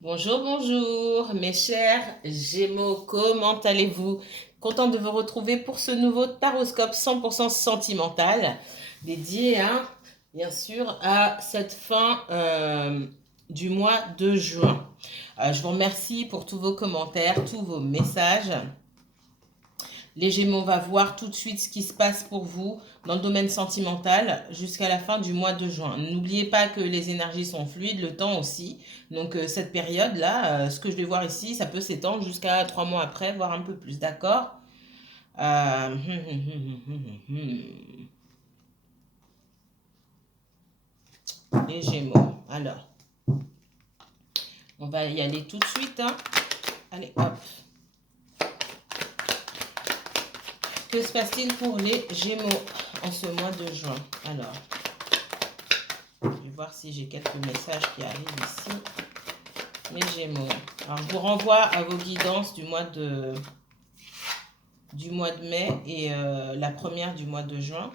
Bonjour, bonjour, mes chers Gémeaux, comment allez-vous? Content de vous retrouver pour ce nouveau taroscope 100% sentimental, dédié, bien sûr, à cette fin du mois de juin. Je vous remercie pour tous vos commentaires, tous vos messages. Les Gémeaux, on va voir tout de suite ce qui se passe pour vous dans le domaine sentimental jusqu'à la fin du mois de juin. N'oubliez pas que les énergies sont fluides, le temps aussi. Donc cette période-là, ce que je vais voir ici, ça peut s'étendre jusqu'à 3 mois après, voire un peu plus, d'accord? Euh, Les Gémeaux. Alors, on va y aller tout de suite. Allez, hop. Que se passe-t-il pour les Gémeaux en ce mois de juin? Alors, je vais voir si j'ai quelques messages qui arrivent ici. Les Gémeaux. Alors, je vous renvoie à vos guidances du mois de mai et la première du mois de juin.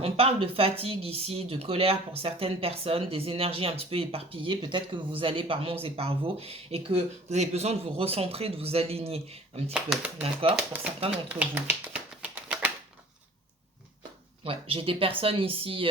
On parle de fatigue ici, de colère pour certaines personnes, des énergies un petit peu éparpillées. Peut-être que vous allez par monts et par vaux et que vous avez besoin de vous recentrer, de vous aligner un petit peu, d'accord? Pour certains d'entre vous. Ouais, j'ai des personnes ici,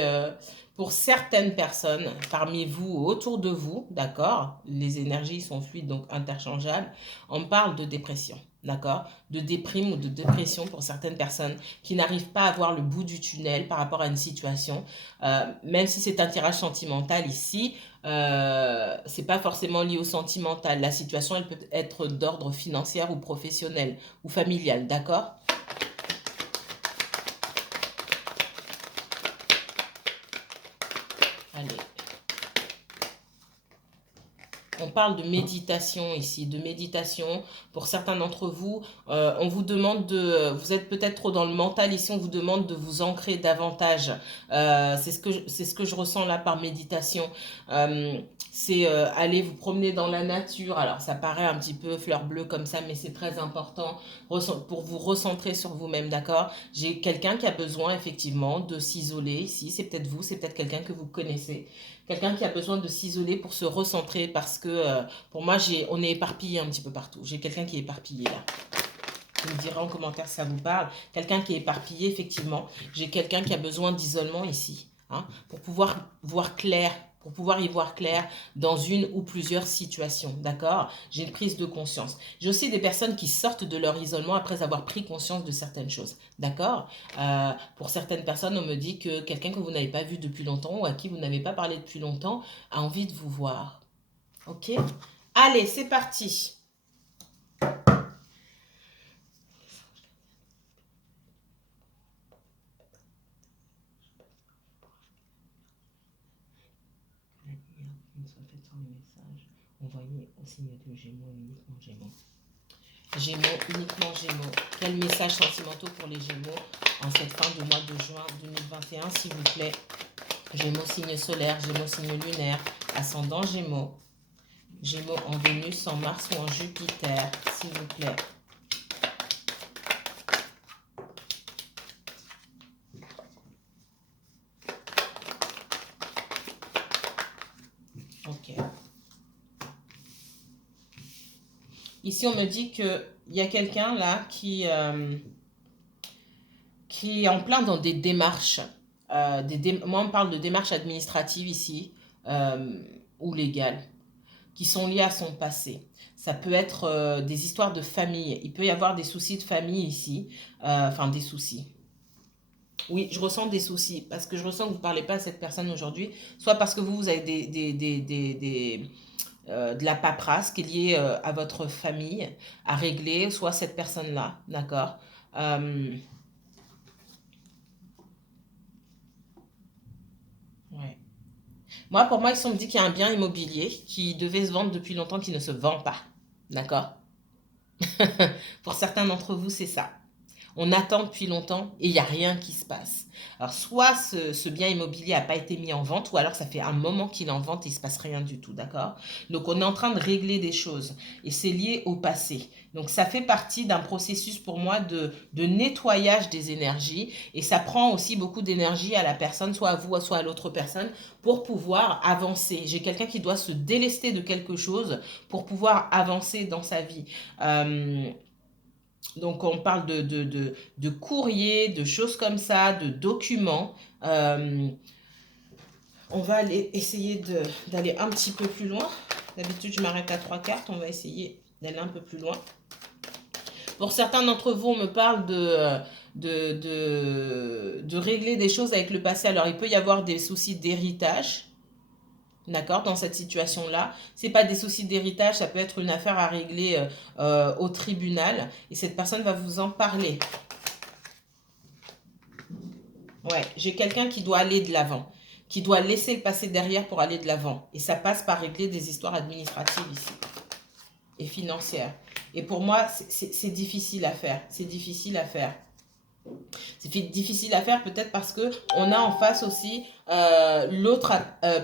pour certaines personnes parmi vous, autour de vous, d'accord? Les énergies sont fluides, donc interchangeables. On parle de dépression, d'accord? De déprime ou de dépression pour certaines personnes qui n'arrivent pas à voir le bout du tunnel par rapport à une situation. Même si c'est un tirage sentimental ici, c'est pas forcément lié au sentimental. La situation, elle peut être d'ordre financier ou professionnel ou familial, d'accord? Allez. On parle de méditation ici, de méditation. Pour certains d'entre vous, on vous demande vous êtes peut-être trop dans le mental ici, on vous demande de vous ancrer davantage. C'est ce que je ressens là par méditation. C'est aller vous promener dans la nature. Alors ça paraît un petit peu fleur bleue comme ça, mais c'est très important pour vous recentrer sur vous-même, d'accord? J'ai quelqu'un qui a besoin effectivement de s'isoler ici. C'est peut-être vous, c'est peut-être quelqu'un que vous connaissez. Quelqu'un qui a besoin de s'isoler pour se recentrer parce que pour moi, on est éparpillé un petit peu partout. J'ai quelqu'un qui est éparpillé là. Vous me direz en commentaire si ça vous parle. Quelqu'un qui est éparpillé, effectivement. J'ai quelqu'un qui a besoin d'isolement ici, pour pouvoir voir clair, pour pouvoir y voir clair dans une ou plusieurs situations, d'accord? J'ai une prise de conscience. J'ai aussi des personnes qui sortent de leur isolement après avoir pris conscience de certaines choses, d'accord? Pour certaines personnes, on me dit que quelqu'un que vous n'avez pas vu depuis longtemps ou à qui vous n'avez pas parlé depuis longtemps a envie de vous voir, ok? Allez, c'est parti. Soit faite sur les messages envoyés au signe de Gémeaux, uniquement Gémeaux. Gémeaux, uniquement Gémeaux. Quels messages sentimentaux pour les Gémeaux en cette fin de mois de juin 2021, s'il vous plaît? Gémeaux, signe solaire, Gémeaux, signe lunaire, ascendant Gémeaux. Gémeaux en Vénus, en Mars ou en Jupiter, s'il vous plaît. Ok. Ici, on me dit qu'il y a quelqu'un là qui est en plein dans des démarches. Moi, on parle de démarches administratives ici, ou légales, qui sont liées à son passé. Ça peut être des histoires de famille. Il peut y avoir des soucis de famille ici. Enfin, des soucis. Oui, je ressens des soucis parce que je ressens que vous ne parlez pas à cette personne aujourd'hui, soit parce que vous avez de la paperasse qui est liée à votre famille à régler, soit cette personne-là, d'accord? Ouais. Moi, pour moi, on me dit qu'il y a un bien immobilier qui devait se vendre depuis longtemps, qui ne se vend pas, d'accord? Pour certains d'entre vous, c'est ça. On attend depuis longtemps et il n'y a rien qui se passe. Alors, soit ce bien immobilier n'a pas été mis en vente, ou alors ça fait un moment qu'il est en vente et il ne se passe rien du tout, d'accord? Donc, on est en train de régler des choses et c'est lié au passé. Donc, ça fait partie d'un processus pour moi de nettoyage des énergies et ça prend aussi beaucoup d'énergie à la personne, soit à vous, soit à l'autre personne, pour pouvoir avancer. J'ai quelqu'un qui doit se délester de quelque chose pour pouvoir avancer dans sa vie. Euh, donc, on parle de courrier, de choses comme ça, de documents. Euh, on va aller essayer d'aller un petit peu plus loin. D'habitude, je m'arrête à 3 cartes. On va essayer d'aller un peu plus loin. Pour certains d'entre vous, on me parle de régler des choses avec le passé. Alors, il peut y avoir des soucis d'héritage. D'accord, dans cette situation-là, c'est pas des soucis d'héritage, ça peut être une affaire à régler au tribunal et cette personne va vous en parler. Ouais, j'ai quelqu'un qui doit aller de l'avant, qui doit laisser le passé derrière pour aller de l'avant. Et ça passe par régler des histoires administratives ici et financières. Et pour moi, c'est difficile à faire. C'est difficile à faire. C'est difficile à faire peut-être parce que on a en face aussi l'autre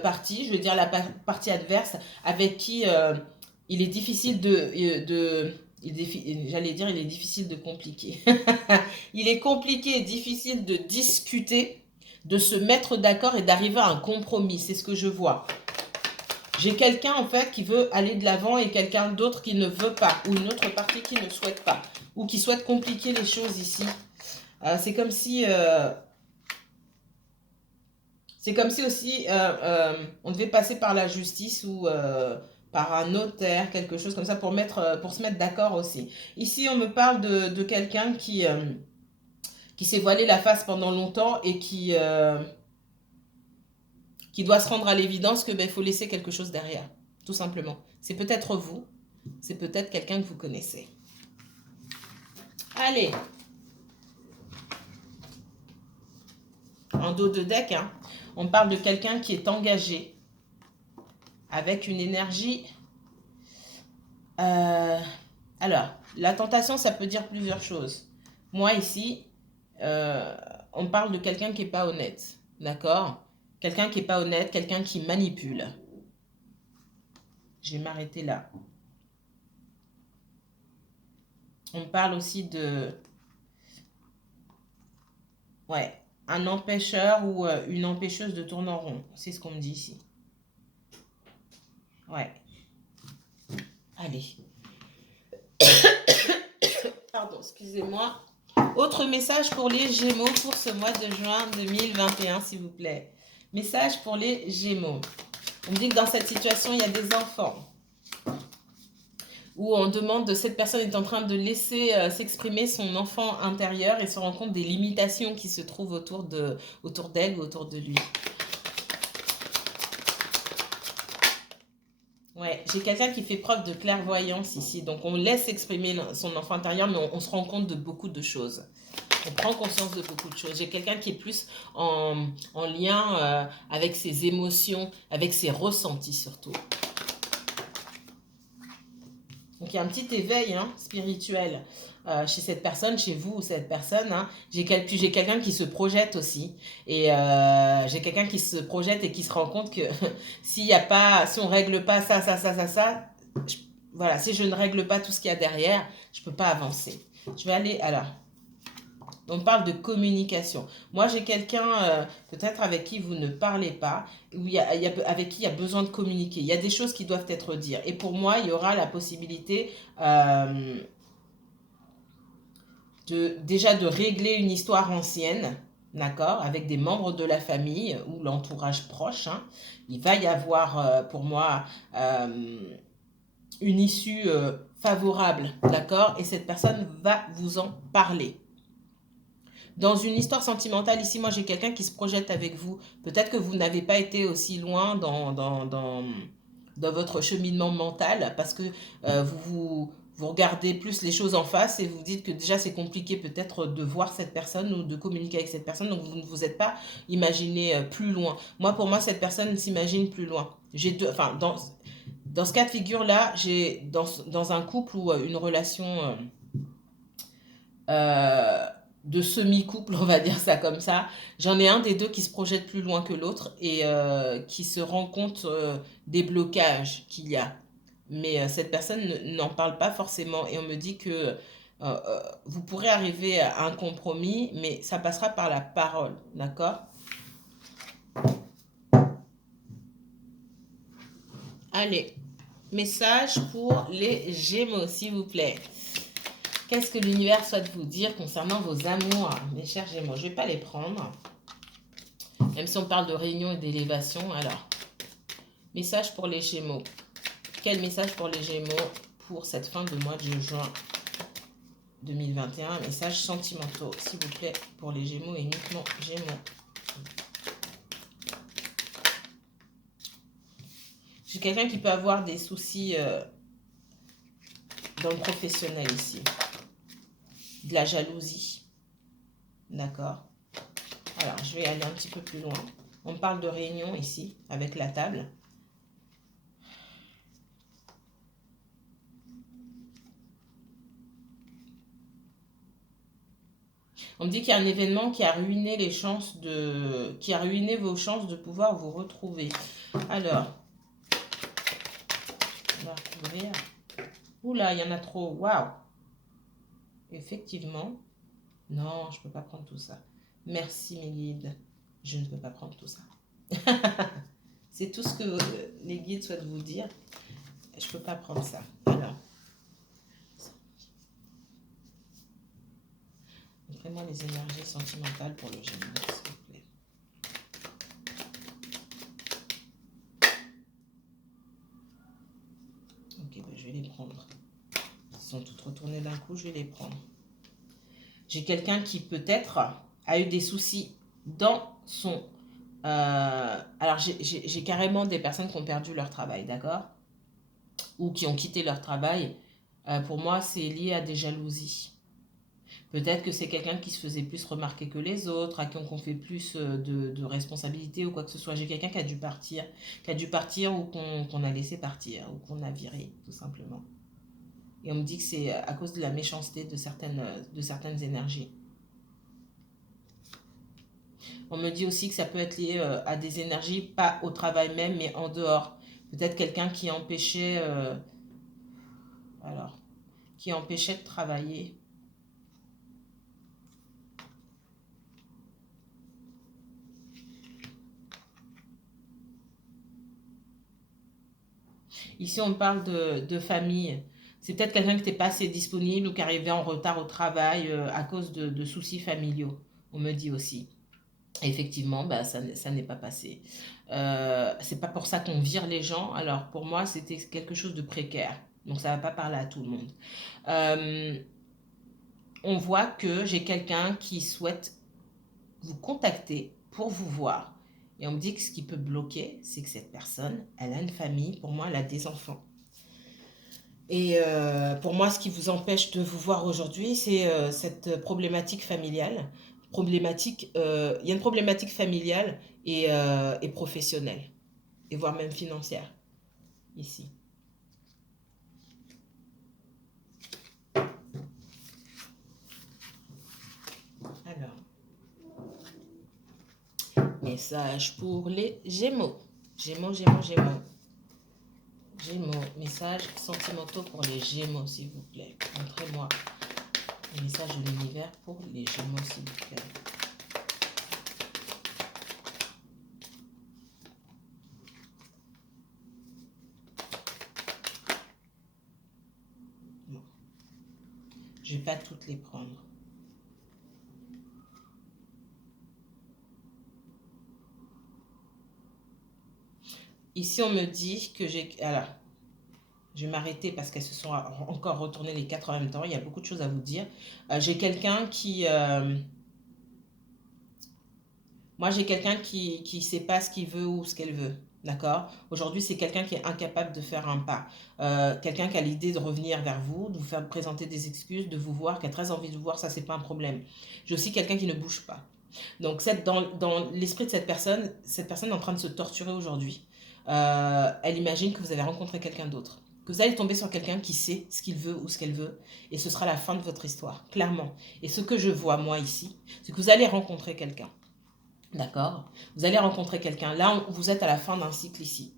partie, je veux dire la partie adverse, avec qui il est difficile j'allais dire, il est difficile de compliquer. Il est compliqué et difficile de discuter, de se mettre d'accord et d'arriver à un compromis. C'est ce que je vois. J'ai quelqu'un en fait qui veut aller de l'avant et quelqu'un d'autre qui ne veut pas, ou une autre partie qui ne souhaite pas, ou qui souhaite compliquer les choses ici. C'est comme si aussi on devait passer par la justice ou par un notaire, quelque chose comme ça pour se mettre d'accord aussi. Ici, on me parle de quelqu'un qui s'est voilé la face pendant longtemps et qui doit se rendre à l'évidence que il faut laisser quelque chose derrière, tout simplement. C'est peut-être vous, c'est peut-être quelqu'un que vous connaissez. Allez, en dos de deck, hein, on parle de quelqu'un qui est engagé avec une énergie. Alors, la tentation, ça peut dire plusieurs choses. Moi, ici, on parle de quelqu'un qui n'est pas honnête. D'accord? Quelqu'un qui n'est pas honnête, quelqu'un qui manipule. Je vais m'arrêter là. On parle aussi de... Ouais, un empêcheur ou une empêcheuse de tourner en rond. C'est ce qu'on me dit ici. Ouais. Allez. Pardon, excusez-moi. Autre message pour les Gémeaux pour ce mois de juin 2021, s'il vous plaît. Message pour les Gémeaux. On me dit que dans cette situation, il y a des enfants. Où on demande, cette personne est en train de laisser s'exprimer son enfant intérieur et se rend compte des limitations qui se trouvent autour d'elle ou autour de lui. Ouais, j'ai quelqu'un qui fait preuve de clairvoyance ici. Donc, on laisse exprimer son enfant intérieur, mais on se rend compte de beaucoup de choses. On prend conscience de beaucoup de choses. J'ai quelqu'un qui est plus en lien avec ses émotions, avec ses ressentis surtout. Donc, il y a un petit éveil spirituel chez cette personne, chez vous ou cette personne. J'ai quelqu'un qui se projette aussi. Et j'ai quelqu'un qui se projette et qui se rend compte que si on ne règle pas ça, voilà, si je ne règle pas tout ce qu'il y a derrière, je ne peux pas avancer. Je vais aller, alors, on parle de communication. Moi, j'ai quelqu'un peut-être avec qui vous ne parlez pas, avec qui il y a besoin de communiquer. Il y a des choses qui doivent être dites. Et pour moi, il y aura la possibilité déjà de régler une histoire ancienne, d'accord, avec des membres de la famille ou l'entourage proche. Il va y avoir, pour moi, une issue favorable, d'accord, et cette personne va vous en parler. Dans une histoire sentimentale, ici, moi, j'ai quelqu'un qui se projette avec vous. Peut-être que vous n'avez pas été aussi loin dans votre cheminement mental parce que vous regardez plus les choses en face et vous dites que déjà, c'est compliqué peut-être de voir cette personne ou de communiquer avec cette personne. Donc, vous ne vous êtes pas imaginé plus loin. Moi, pour moi, cette personne s'imagine plus loin. Dans ce cas de figure-là, j'ai dans un couple ou une relation euh, de semi-couple, on va dire ça comme ça. J'en ai un des deux qui se projette plus loin que l'autre et qui se rend compte des blocages qu'il y a. Mais cette personne n'en parle pas forcément et on me dit que vous pourrez arriver à un compromis, mais ça passera par la parole, d'accord? Allez, message pour les Gémeaux, s'il vous plaît. Qu'est-ce que l'univers souhaite vous dire concernant vos amours, mes chers Gémeaux? Je ne vais pas les prendre, même si on parle de réunion et d'élévation. Alors, message pour les Gémeaux. Quel message pour les Gémeaux pour cette fin de mois de juin 2021? Messages sentimentaux, s'il vous plaît, pour les Gémeaux et uniquement Gémeaux. J'ai quelqu'un qui peut avoir des soucis dans le professionnel ici. De la jalousie. D'accord. Alors, je vais aller un petit peu plus loin. On parle de réunion ici, avec la table. On me dit qu'il y a un événement qui a ruiné les chances de... qui a ruiné vos chances de pouvoir vous retrouver. Alors, on va couvrir. Oula, il y en a trop. Waouh. Effectivement. Non, je ne peux pas prendre tout ça. Merci mes guides. Je ne peux pas prendre tout ça. C'est tout ce que les guides souhaitent vous dire. Je ne peux pas prendre ça. Alors, montrez-moi les énergies sentimentales pour le Gémeaux, s'il vous plaît. Ok, ben je vais les prendre. Ils sont toutes retournées d'un coup, je vais les prendre. J'ai quelqu'un qui peut-être a eu des soucis dans son... alors, j'ai carrément des personnes qui ont perdu leur travail, d'accord? Ou qui ont quitté leur travail. Pour moi, c'est lié à des jalousies. Peut-être que c'est quelqu'un qui se faisait plus remarquer que les autres, à qui on confie plus de responsabilités ou quoi que ce soit. J'ai quelqu'un qui a dû partir ou qu'on a laissé partir, ou qu'on a viré, tout simplement. Et on me dit que c'est à cause de la méchanceté de certaines énergies. On me dit aussi que ça peut être lié à des énergies, pas au travail même, mais en dehors. Peut-être quelqu'un qui empêchait, alors, qui empêchait de travailler. Ici, on parle de famille. C'est peut-être quelqu'un qui n'était pas assez disponible ou qui arrivait en retard au travail à cause de soucis familiaux. On me dit aussi. Et effectivement, bah, ça n'est pas passé. C'est pas pour ça qu'on vire les gens. Alors pour moi, c'était quelque chose de précaire. Donc ça va pas parler à tout le monde. Euh, on voit que j'ai quelqu'un qui souhaite vous contacter pour vous voir. Et on me dit que ce qui peut bloquer, c'est que cette personne, elle a une famille. Pour moi, elle a des enfants. Et pour moi, ce qui vous empêche de vous voir aujourd'hui, c'est cette problématique familiale. Il y a une problématique familiale et professionnelle, et voire même financière, ici. Alors, message pour les Gémeaux. Gémeaux, Gémeaux, Gémeaux. Gémeaux, messages sentimentaux pour les Gémeaux, s'il vous plaît. Montrez-moi les messages de l'univers pour les Gémeaux, s'il vous plaît. Bon. Je ne vais pas toutes les prendre. Ici, on me dit que j'ai... Alors, je vais m'arrêter parce qu'elles se sont encore retournées les quatre en même temps. Il y a beaucoup de choses à vous dire. J'ai quelqu'un qui... Moi, j'ai quelqu'un qui ne sait pas ce qu'il veut ou ce qu'elle veut. D'accord? Aujourd'hui, c'est quelqu'un qui est incapable de faire un pas. Quelqu'un qui a l'idée de revenir vers vous, de vous faire présenter des excuses, de vous voir, qui a très envie de vous voir, ça, c'est pas un problème. J'ai aussi quelqu'un qui ne bouge pas. Donc, dans l'esprit de cette personne est en train de se torturer aujourd'hui. Elle imagine que vous avez rencontré quelqu'un d'autre. que vous allez tomber sur quelqu'un qui sait ce qu'il veut ou ce qu'elle veut, et ce sera la fin de votre histoire, clairement. Et ce que je vois, moi, ici, c'est que vous allez rencontrer quelqu'un, d'accord? Vous allez rencontrer quelqu'un. Là, vous êtes à la fin d'un cycle ici.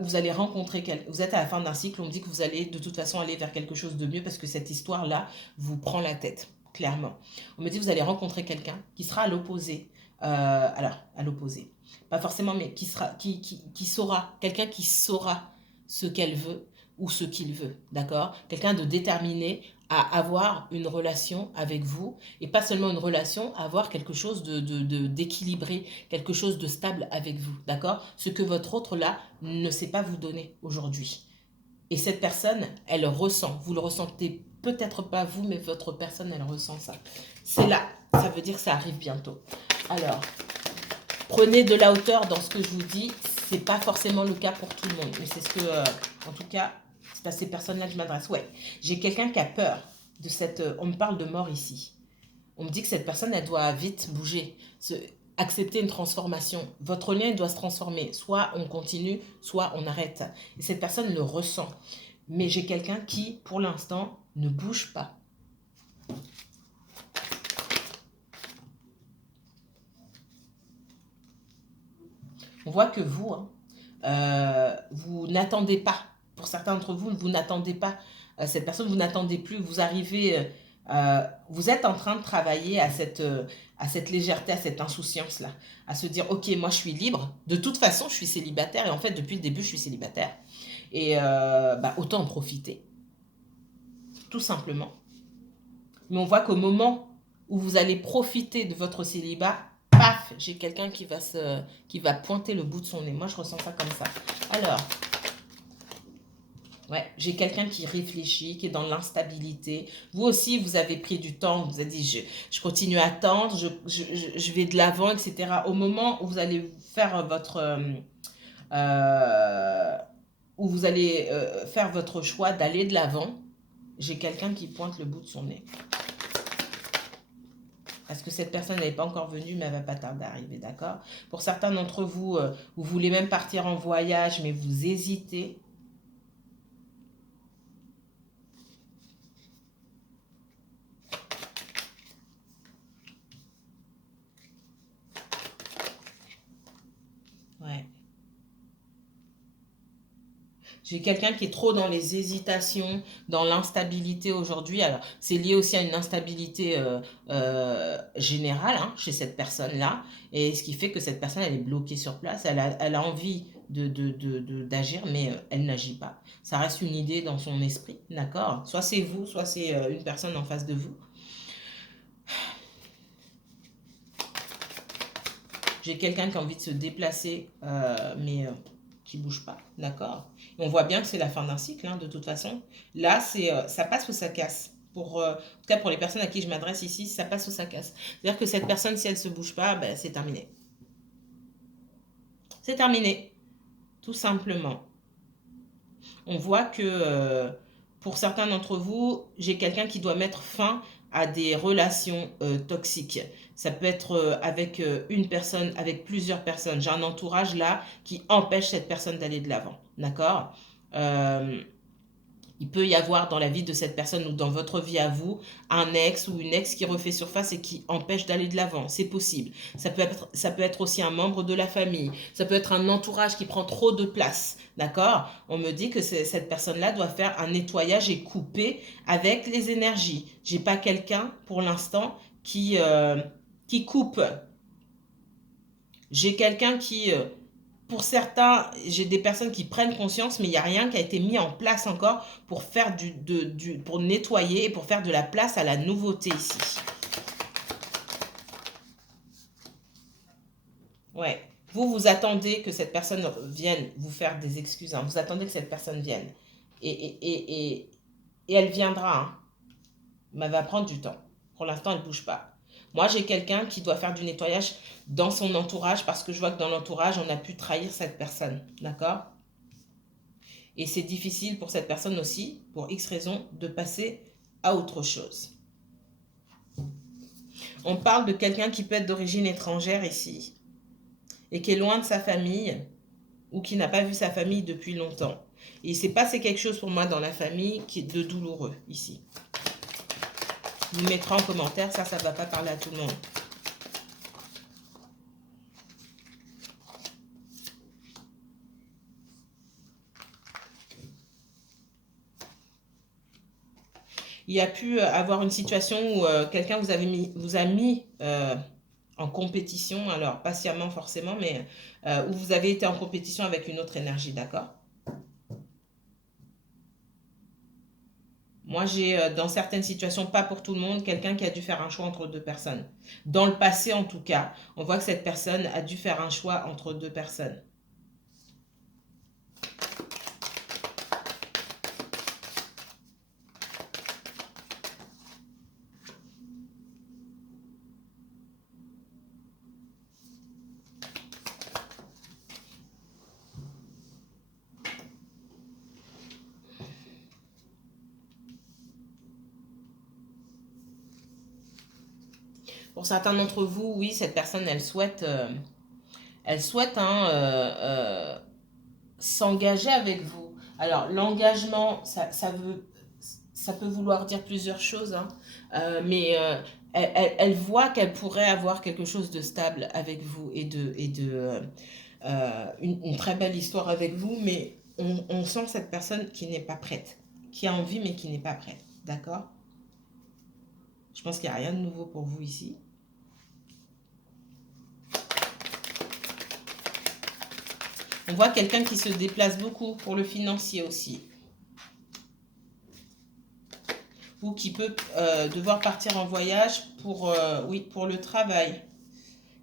Vous allez rencontrer quelqu'un, vous êtes à la fin d'un cycle, on me dit que vous allez de toute façon aller vers quelque chose de mieux parce que cette histoire-là vous prend la tête, clairement. On me dit que vous allez rencontrer quelqu'un qui sera à l'opposé, alors à l'opposé, pas forcément, mais qui saura, quelqu'un qui saura ce qu'elle veut ou ce qu'il veut, d'accord? Quelqu'un de déterminé à avoir une relation avec vous, et pas seulement une relation, à avoir quelque chose d'équilibré, quelque chose de stable avec vous, d'accord? Ce que votre autre là ne sait pas vous donner aujourd'hui. Et cette personne, elle ressent, vous le ressentez peut-être pas vous, mais votre personne, elle ressent ça. C'est là, ça veut dire que ça arrive bientôt. Alors, prenez de la hauteur dans ce que je vous dis, c'est pas forcément le cas pour tout le monde, mais c'est ce que, en tout cas, c'est à ces personnes-là que je m'adresse. Ouais, j'ai quelqu'un qui a peur de cette... on me parle de mort ici. On me dit que cette personne, elle doit vite bouger, accepter une transformation. Votre lien doit se transformer. Soit on continue, soit on arrête. Et cette personne le ressent. Mais j'ai quelqu'un qui, pour l'instant, ne bouge pas. On voit que vous, vous n'attendez pas. Pour certains d'entre vous, vous n'attendez pas cette personne, vous n'attendez plus, vous arrivez, vous êtes en train de travailler à cette légèreté, à cette insouciance-là, à se dire, ok, moi je suis libre, de toute façon je suis célibataire, et en fait depuis le début je suis célibataire, et autant en profiter, tout simplement. Mais on voit qu'au moment où vous allez profiter de votre célibat, paf, j'ai quelqu'un qui va pointer le bout de son nez. Moi, je ressens ça comme ça. Alors, ouais, j'ai quelqu'un qui réfléchit, qui est dans l'instabilité. Vous aussi, vous avez pris du temps, vous avez dit, je continue à attendre, je vais de l'avant, etc. Au moment où vous allez faire où vous allez faire votre choix d'aller de l'avant, j'ai quelqu'un qui pointe le bout de son nez. Parce que cette personne n'est pas encore venue, mais elle va pas tarder à arriver, d'accord? Pour certains d'entre vous, vous voulez même partir en voyage, mais vous hésitez. Ouais. J'ai quelqu'un qui est trop dans les hésitations, dans l'instabilité aujourd'hui. Alors, c'est lié aussi à une instabilité générale hein, chez cette personne-là. Et ce qui fait que cette personne, elle est bloquée sur place. Elle a envie d'agir, mais elle n'agit pas. Ça reste une idée dans son esprit, d'accord? Soit c'est vous, soit c'est une personne en face de vous. J'ai quelqu'un qui a envie de se déplacer, mais qui ne bouge pas, d'accord? Et on voit bien que c'est la fin d'un cycle, hein, de toute façon. Là, ça passe ou ça casse. En tout cas, pour les personnes à qui je m'adresse ici, ça passe ou ça casse. C'est-à-dire que cette personne, si elle ne se bouge pas, ben, c'est terminé. C'est terminé, tout simplement. On voit que pour certains d'entre vous, j'ai quelqu'un qui doit mettre fin à des relations toxiques. Ça peut être avec une personne, avec plusieurs personnes. J'ai un entourage là qui empêche cette personne d'aller de l'avant. D'accord? Il peut y avoir dans la vie de cette personne ou dans votre vie à vous, un ex ou une ex qui refait surface et qui empêche d'aller de l'avant. C'est possible. Ça peut être aussi un membre de la famille. Ça peut être un entourage qui prend trop de place. D'accord? On me dit que cette personne-là doit faire un nettoyage et couper avec les énergies. J'ai pas quelqu'un pour l'instant qui coupe. J'ai quelqu'un qui pour certains, j'ai des personnes qui prennent conscience, mais il n'y a rien qui a été mis en place encore pour faire pour nettoyer et pour faire de la place à la nouveauté ici. Ouais. Vous attendez que cette personne vienne vous faire des excuses. Hein. Vous attendez que cette personne vienne. Et elle viendra. Hein. Mais elle va prendre du temps. Pour l'instant, elle ne bouge pas. Moi, j'ai quelqu'un qui doit faire du nettoyage dans son entourage parce que je vois que dans l'entourage, on a pu trahir cette personne. D'accord? Et c'est difficile pour cette personne aussi, pour X raisons, de passer à autre chose. On parle de quelqu'un qui peut être d'origine étrangère ici et qui est loin de sa famille ou qui n'a pas vu sa famille depuis longtemps. Et il s'est passé quelque chose pour moi dans la famille qui est de douloureux ici. Vous mettrez en commentaire, ça ne va pas parler à tout le monde. Il y a pu avoir une situation où quelqu'un vous a mis en compétition, alors pas sciemment forcément, mais où vous avez été en compétition avec une autre énergie, d'accord? Moi, j'ai dans certaines situations, pas pour tout le monde, quelqu'un qui a dû faire un choix entre deux personnes. Dans le passé, en tout cas, on voit que cette personne a dû faire un choix entre deux personnes. Pour certains d'entre vous, oui, cette personne, elle souhaite hein, s'engager avec vous. Alors, l'engagement, ça peut vouloir dire plusieurs choses, hein, mais elle voit qu'elle pourrait avoir quelque chose de stable avec vous et une très belle histoire avec vous, mais on sent cette personne qui n'est pas prête, qui a envie, mais qui n'est pas prête. D'accord? Je pense qu'il n'y a rien de nouveau pour vous ici. On voit quelqu'un qui se déplace beaucoup pour le financier aussi. Ou qui peut devoir partir en voyage pour le travail.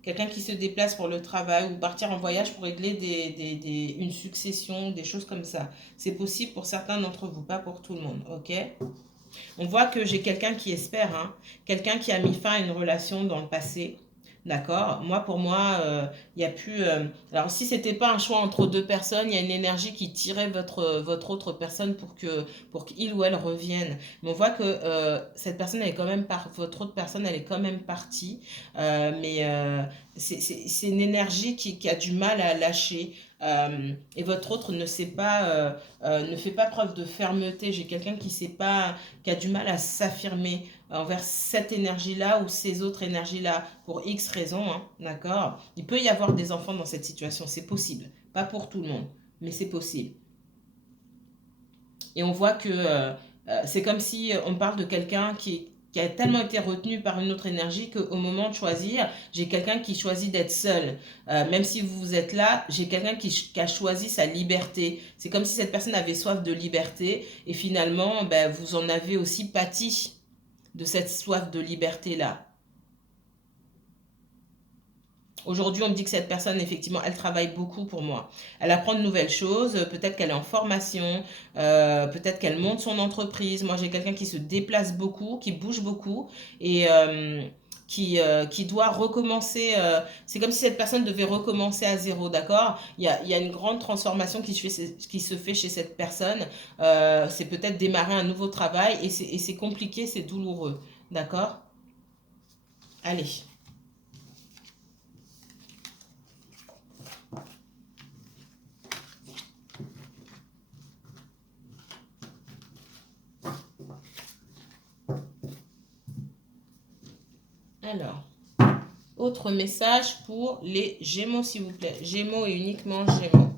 Quelqu'un qui se déplace pour le travail ou partir en voyage pour régler une succession, des choses comme ça. C'est possible pour certains d'entre vous, pas pour tout le monde, ok? On voit que j'ai quelqu'un qui espère, hein, quelqu'un qui a mis fin à une relation dans le passé. D'accord? Pour moi, il y a plus. Alors, si c'était pas un choix entre deux personnes, il y a une énergie qui tirait votre autre personne pour qu'il ou elle revienne. Mais on voit que cette personne, elle est quand même votre autre personne, elle est quand même partie. C'est une énergie qui a du mal à lâcher. Et votre autre ne fait pas preuve de fermeté. J'ai quelqu'un qui a du mal à s'affirmer envers cette énergie-là ou ces autres énergies-là pour X raisons, hein, d'accord? Il peut y avoir des enfants dans cette situation, c'est possible. Pas pour tout le monde, mais c'est possible. Et on voit que c'est comme si on parle de quelqu'un qui a tellement été retenu par une autre énergie qu'au moment de choisir, j'ai quelqu'un qui choisit d'être seul. Même si vous êtes là, j'ai quelqu'un qui a choisi sa liberté. C'est comme si cette personne avait soif de liberté et finalement, ben, vous en avez aussi pâti de cette soif de liberté-là. Aujourd'hui, on me dit que cette personne, effectivement, elle travaille beaucoup pour moi. Elle apprend de nouvelles choses, peut-être qu'elle est en formation, peut-être qu'elle monte son entreprise. Moi, j'ai quelqu'un qui se déplace beaucoup, qui bouge beaucoup et qui doit recommencer. C'est comme si cette personne devait recommencer à zéro, d'accord? Il y a une grande transformation qui se fait chez cette personne. C'est peut-être démarrer un nouveau travail et c'est compliqué, c'est douloureux, d'accord? Allez. Alors, autre message pour les Gémeaux, s'il vous plaît. Gémeaux et uniquement Gémeaux.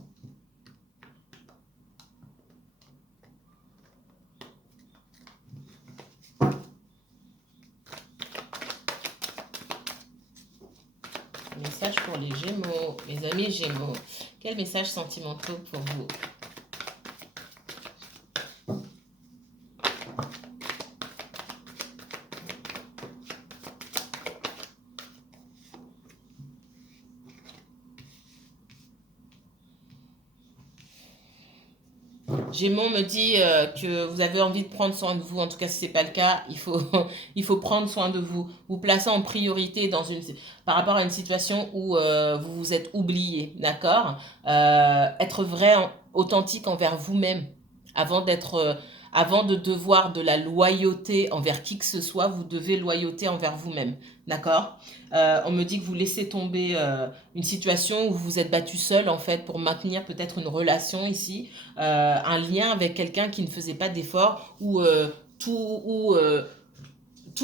Message pour les Gémeaux, mes amis Gémeaux. Quel message sentimentaux pour vous? Gémeaux me dit que vous avez envie de prendre soin de vous. En tout cas, si ce n'est pas le cas, il faut prendre soin de vous. Vous placez en priorité par rapport à une situation où vous vous êtes oublié, d'accord? Être vrai, authentique envers vous-même avant Avant de devoir de la loyauté envers qui que ce soit, vous devez loyauté envers vous-même. D'accord? On me dit que vous laissez tomber une situation où vous vous êtes battu seul, en fait, pour maintenir peut-être une relation ici, un lien avec quelqu'un qui ne faisait pas d'effort, tout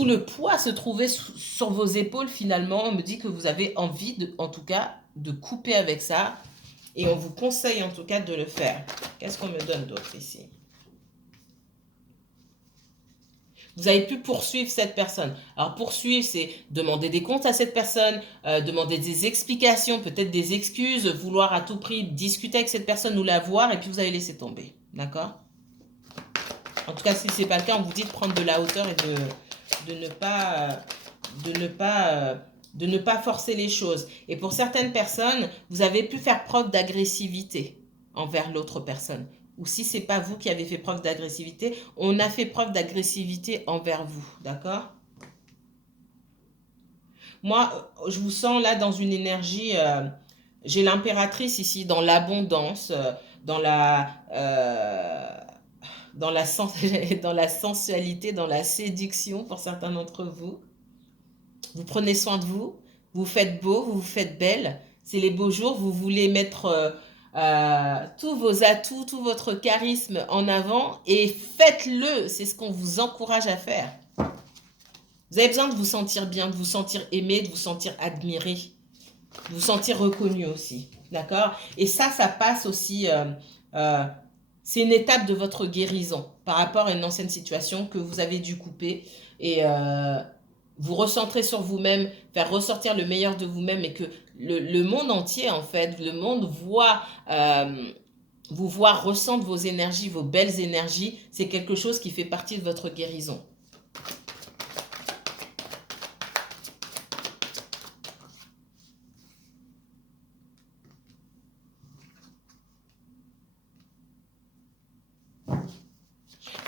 le poids se trouvait sur vos épaules, finalement. On me dit que vous avez envie, en tout cas, de couper avec ça. Et on vous conseille, en tout cas, de le faire. Qu'est-ce qu'on me donne d'autre ici? Vous avez pu poursuivre cette personne. Alors poursuivre, c'est demander des comptes à cette personne, demander des explications, peut-être des excuses, vouloir à tout prix discuter avec cette personne ou la voir, et puis vous avez laissé tomber. D'accord? En tout cas, si ce n'est pas le cas, on vous dit de prendre de la hauteur et de ne pas, de ne pas, de ne pas forcer les choses. Et pour certaines personnes, vous avez pu faire preuve d'agressivité envers l'autre personne. Ou si ce n'est pas vous qui avez fait preuve d'agressivité, on a fait preuve d'agressivité envers vous. D'accord? Moi, je vous sens là dans une énergie, j'ai l'impératrice ici, dans l'abondance, dans la, euh, dans la sensualité, dans la séduction pour certains d'entre vous. Vous prenez soin de vous, vous faites beau, vous vous faites belle. C'est les beaux jours, vous voulez mettre tous vos atouts, tout votre charisme en avant et faites-le. C'est ce qu'on vous encourage à faire. Vous avez besoin de vous sentir bien, de vous sentir aimé, de vous sentir admiré, de vous sentir reconnu aussi. D'accord? Et ça passe aussi... c'est une étape de votre guérison par rapport à une ancienne situation que vous avez dû couper et vous recentrer sur vous-même, faire ressortir le meilleur de vous-même et que le monde entier, en fait, le monde vous voit, ressente vos énergies, vos belles énergies. C'est quelque chose qui fait partie de votre guérison.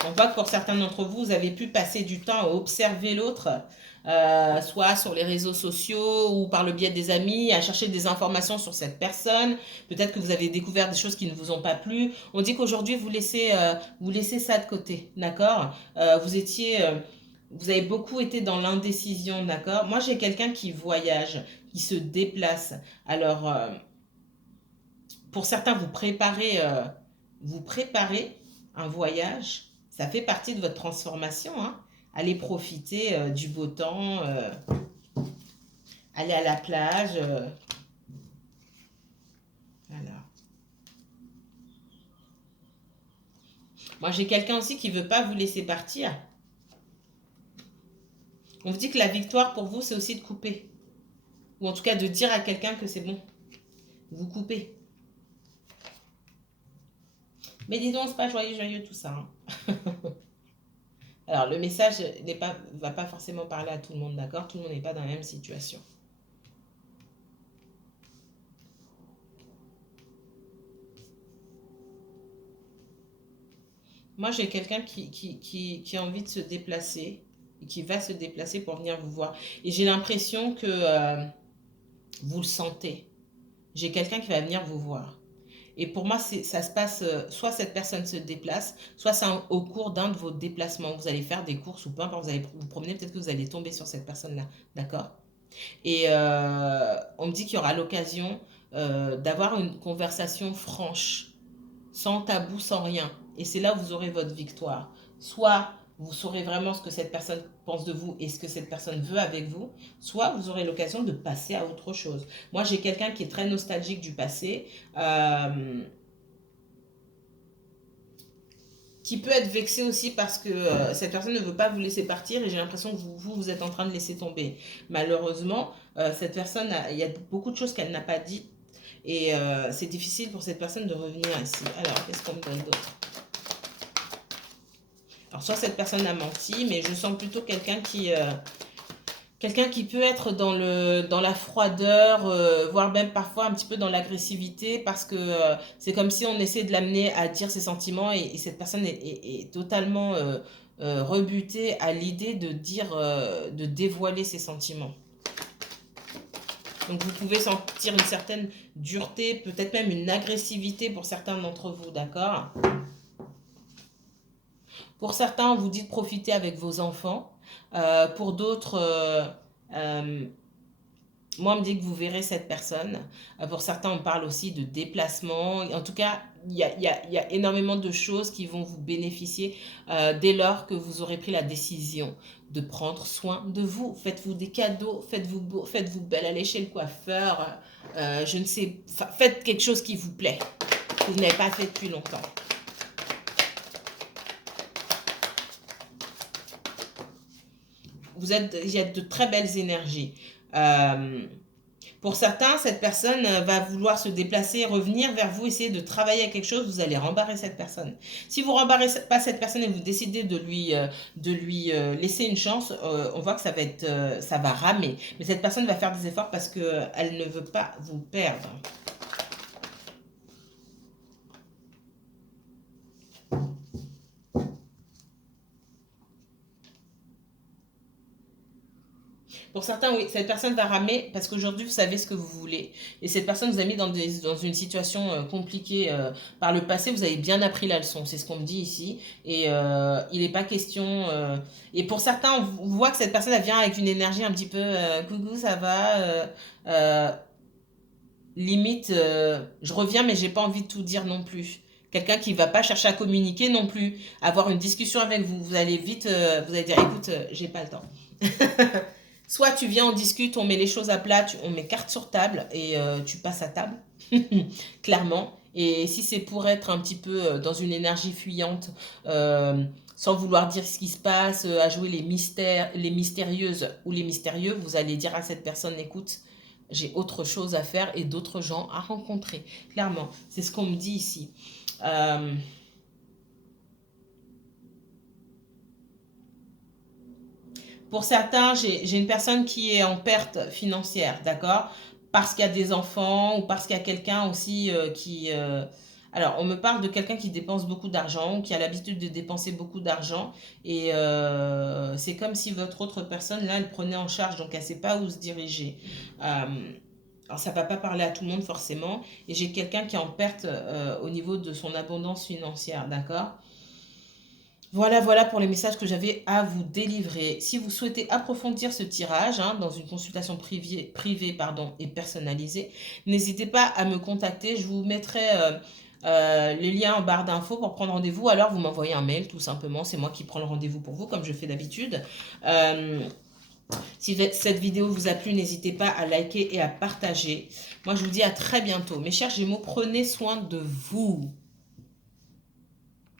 On voit que pour certains d'entre vous, vous avez pu passer du temps à observer l'autre, soit sur les réseaux sociaux ou par le biais des amis, à chercher des informations sur cette personne. Peut-être que vous avez découvert des choses qui ne vous ont pas plu. On dit qu'aujourd'hui, vous laissez ça de côté, d'accord? Vous avez beaucoup été dans l'indécision, d'accord? Moi, j'ai quelqu'un qui voyage, qui se déplace. Alors, pour certains, vous préparez un voyage. Ça fait partie de votre transformation. Hein. Allez profiter du beau temps, aller à la plage. Voilà. Moi, j'ai quelqu'un aussi qui ne veut pas vous laisser partir. On vous dit que la victoire pour vous, c'est aussi de couper. Ou en tout cas de dire à quelqu'un que c'est bon. Vous coupez. Mais dis donc, c'est pas joyeux tout ça. Hein. Alors, le message va pas forcément parler à tout le monde, d'accord? Tout le monde n'est pas dans la même situation. Moi, j'ai quelqu'un qui a envie de se déplacer et qui va se déplacer pour venir vous voir. Et j'ai l'impression que vous le sentez. J'ai quelqu'un qui va venir vous voir. Et pour moi, ça se passe, soit cette personne se déplace, soit c'est au cours d'un de vos déplacements. Vous allez faire des courses ou peu importe, vous allez vous promener, peut-être que vous allez tomber sur cette personne-là. D'accord? Et on me dit qu'il y aura l'occasion d'avoir une conversation franche, sans tabou, sans rien. Et c'est là où vous aurez votre victoire. Soit vous saurez vraiment ce que cette personne pense de vous et ce que cette personne veut avec vous, soit vous aurez l'occasion de passer à autre chose. Moi, j'ai quelqu'un qui est très nostalgique du passé, qui peut être vexé aussi parce que cette personne ne veut pas vous laisser partir et j'ai l'impression que vous êtes en train de laisser tomber. Malheureusement, cette personne, il y a beaucoup de choses qu'elle n'a pas dites et c'est difficile pour cette personne de revenir ici. Alors, qu'est-ce qu'on me donne d'autre? Alors, soit cette personne a menti, mais je sens plutôt quelqu'un qui peut être dans la froideur, voire même parfois un petit peu dans l'agressivité, parce que c'est comme si on essayait de l'amener à dire ses sentiments et cette personne est totalement rebutée à l'idée de dévoiler ses sentiments. Donc vous pouvez sentir une certaine dureté, peut-être même une agressivité pour certains d'entre vous, d'accord? Pour certains, on vous dit de profiter avec vos enfants. Pour d'autres, moi, on me dit que vous verrez cette personne. Pour certains, on parle aussi de déplacement. En tout cas, il y a énormément de choses qui vont vous bénéficier dès lors que vous aurez pris la décision de prendre soin de vous. Faites-vous des cadeaux, faites-vous beau, faites-vous belle, allez chez le coiffeur. Je ne sais, faites quelque chose qui vous plaît, que vous n'avez pas fait depuis longtemps. Il y a de très belles énergies. Pour certains, cette personne va vouloir se déplacer, revenir vers vous, essayer de travailler à quelque chose, vous allez rembarrer cette personne. Si vous ne rembarrez pas cette personne et vous décidez de lui laisser une chance, on voit que ça va ramer. Mais cette personne va faire des efforts parce qu'elle ne veut pas vous perdre. Pour certains, oui, cette personne va ramer parce qu'aujourd'hui, vous savez ce que vous voulez. Et cette personne vous a mis dans une situation compliquée par le passé. Vous avez bien appris la leçon, c'est ce qu'on me dit ici. Et il n'est pas question... Et pour certains, on voit que cette personne, elle vient avec une énergie un petit peu coucou, ça va limite, je reviens, mais j'ai pas envie de tout dire non plus. Quelqu'un qui va pas chercher à communiquer non plus, avoir une discussion avec vous. Vous allez vite, vous allez dire, écoute, j'ai pas le temps. Soit tu viens, on discute, on met les choses à plat, on met carte sur table et tu passes à table, clairement. Et si c'est pour être un petit peu dans une énergie fuyante, sans vouloir dire ce qui se passe, à jouer les mystères, les mystérieuses ou les mystérieux, vous allez dire à cette personne, écoute, j'ai autre chose à faire et d'autres gens à rencontrer. Clairement, c'est ce qu'on me dit ici. Pour certains, j'ai une personne qui est en perte financière, d'accord? Parce qu'il y a des enfants ou parce qu'il y a quelqu'un aussi qui... Alors, on me parle de quelqu'un qui dépense beaucoup d'argent, qui a l'habitude de dépenser beaucoup d'argent. Et c'est comme si votre autre personne, là, elle prenait en charge, donc elle ne sait pas où se diriger. Alors, ça ne va pas parler à tout le monde forcément. Et j'ai quelqu'un qui est en perte au niveau de son abondance financière, d'accord? Voilà, voilà pour les messages que j'avais à vous délivrer. Si vous souhaitez approfondir ce tirage dans une consultation privée pardon, et personnalisée, n'hésitez pas à me contacter. Je vous mettrai les liens en barre d'infos pour prendre rendez-vous. Alors, vous m'envoyez un mail tout simplement. C'est moi qui prends le rendez-vous pour vous, comme je fais d'habitude. Si cette vidéo vous a plu, n'hésitez pas à liker et à partager. Moi, je vous dis à très bientôt. Mes chers Gémeaux, prenez soin de vous.